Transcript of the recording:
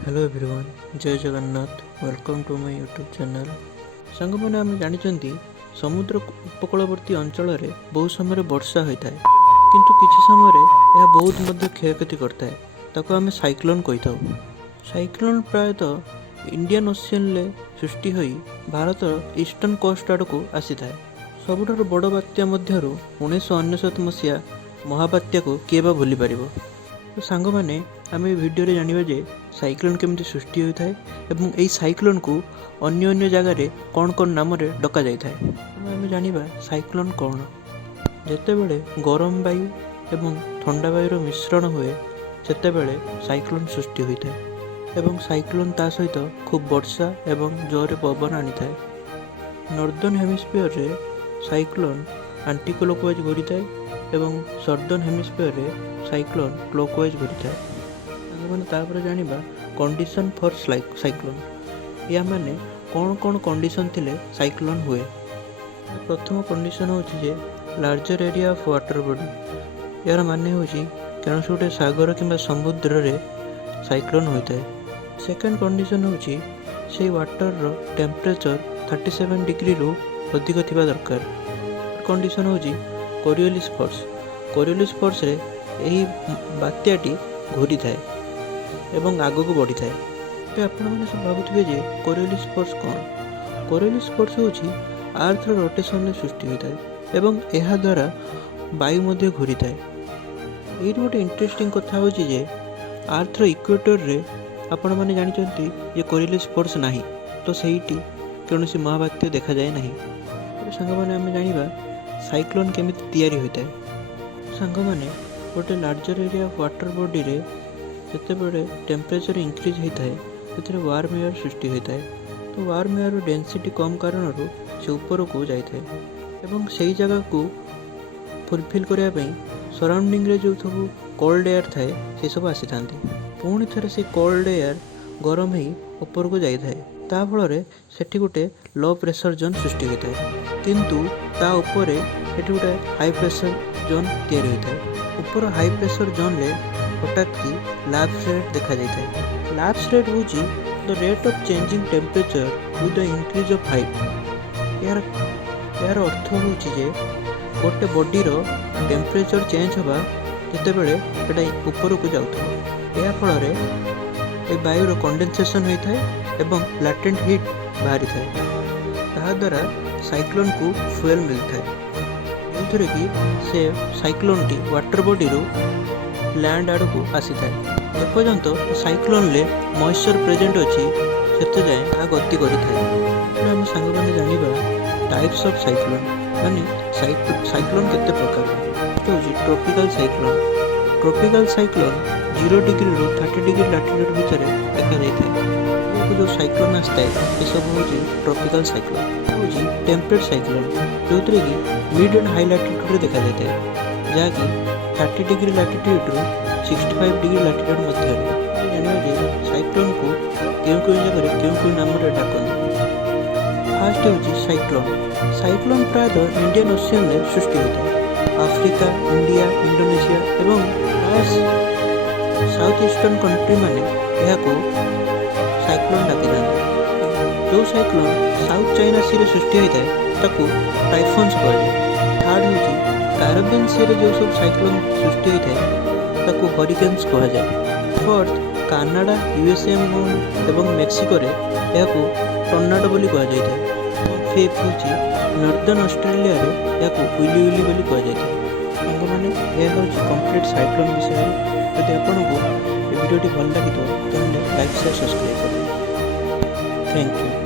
Hello everyone, जय Jagannath. Welcome to my YouTube channel. Song मैंने आम जानते समुद्र उपकूलवर्ती अंचल में बहुत समय वर्षा होता है, किंतु किसी समय यह बहुत मध्य क्षयक्षति करता है। ताको आम साइक्लोन कही था। साइक्लोन प्रायतः इंडियन ओशियन में सृष्टि होई भारत ईस्टर्न कोस्ट आड़ को आसी था। सबुठार बड़ बात्या मध्यरु 1999 मसीहा महाबात्या को किए बा भूली पारिबो। तो सांग मैंने आम भिडियो जाना जे साइक्लोन केमती सृष्टि होता है एवं यही साइक्लोन को अन्य अन्य जगार कौन कौन नाम डक जाए। आम जाना साइक्लोन कौन। जितेबले गरम वायु एवं ठंडा वायुर मिश्रण हुए सेतेबेले साइक्लोन सृष्टि होता है एवं साइक्लोन ता सहित खूब वर्षा एवं जोर पवन आनी था। नॉर्दर्न हेमिस्फीयर रे साइक्लोन आंटी क्लॉकवाइज घूरी थाए एवं सदर्न हेमिस्फीयर रे साइक्लोन क्लॉकवाइज घूरी थाए। मैंने तापर जानिबा कंडीशन फॉर साइक्लोन या माने कौन कौन कंडीशन थिले साइक्लोन हुए। प्रथम कंडीशन होची जे larger area of water body. यार माने होची कौन से गोटे सागर किंबा समुद्र रे साइक्लोन होता है। सेकंड कंडीशन होची से वाटर रो टेम्परेचर 37 डिग्री रु अधिक थिबा दरकार। कंडीशन होची कोरियोलिस फोर्स। कोरियोलिस फोर्स रे एही बात्याटी घूरी थाए एवं आग को बढ़ी थाए। आपण मैंने सब भावुवे जे कोरियोलिस फोर्स कौन। कोरियोलिस फोर्स होची अर्थ रोटेशन में सृष्टि होता है एवं यह द्वारा वायु मध्य घूरी थाए। ये गोटे इंटरेस्टिंग कथा होची जे अर्थ इक्वेटर रे आपण मैंने जानते जे कोरियोलिस फोर्स नाही तो सहीटी कौन सी महाबात्य देखा जाए नहीं। सांग मैंने आम जाना साइक्लोन केमिति तैयारी होता है। सांग मैंने गोटे larger area of water body रे जितेबले टेम्परेचर इंक्रीज होता है से वार्म एयर सृष्टि होता है। तो वार्म एयर डेंसिटी कम कारण से ऊपर को जाए एवं से जगह को फुलफिल करने सराउंडिंग रे जो सब कोल्ड एयर थाए से सब आसी था। पुणी थे से कोल्ड एयर गरम ही ऊपर को जाए ता फल से गोटे लो प्रेशर जोन सृष्टि होता है, किंतु ता ऊपर सेठी गोटे हाई प्रेशर जोन तैयारी होता है। ऊपर हाई प्रेशर जोन रे हठात की लैप्स रेट देखा जाता है। लैप्स रेट हूँ the rate of changing temperature with the increase of height. यार अर्थ हूँ गोटे बॉडी रो टेम्परेचर चेंज होगा जितेबले ऊपर को जाऊँ या फल वायुर कंडेनसेशन होता है एवं लैटेंट हीट बाहरी थाए। ता द्वारा साइक्लोन को फ्यूएल मिलता है जो कि से साइक्लोन टी वाटर बॉडी रो लैंड आड़ को आसी थाए। एपर्यंत साइक्लोन ले मॉइस्चर प्रेजेंट अच्छी से जाए आ गति करें। आम सांग मैंने जाना टाइप्स ऑफ साइक्लोन माने साइक्लोन केते प्रकार हूँ। Tropical cyclone. Tropical cyclone 0 degree रु 30 डिग्री लैटिट्यूड भितर देखा जाए। जो साइक्लोन आसता है ये सब हूँ ट्रॉपिकल साइक्लोन। हूँ टेम्परेट साइक्लोन जो कि मिड एंड हाई लैटिट्यूड देखा जाता है जहाँकि 30 डिग्री लैटिट्यूड रु 65 डिग्री लैटिट्यूड मध्य जाना साइक्लोन को क्यों जगह क्यों नाम डाकते। फास्ट हूँ साइक्लोन। साइक्लोन प्रायतः इंडियन ओशियन में सृष्टि होता है। आफ्रिका, इंडिया, इंडोनेशिया एवं साउथ ईस्टर्न कंट्री माने यह को साइक्लोन डाकी था। जो साइक्लोन साउथ चाइना सी सृष्टि होता है ताकू टाइफोन्स कहुए। थर्ड हूँ कैरेबियन सी जो सब साइक्लोन सृष्टि होता है ताकू हरिकेन्स कहुए। फोर्थ कानाडा, यूएसए एवं मेक्सिको रे यह को टर्नाडो बोली कहुए। फिफ्थ हूँ नॉर्दर्न ऑस्ट्रेलिया रे यह को विली विली बोली कहुए। मैंने यह हूँ कंप्लीट साइक्लोन विषय। यदि आपको वीडियो भल लगी तो लाइक शेयर सब्सक्राइब करें। Thank you.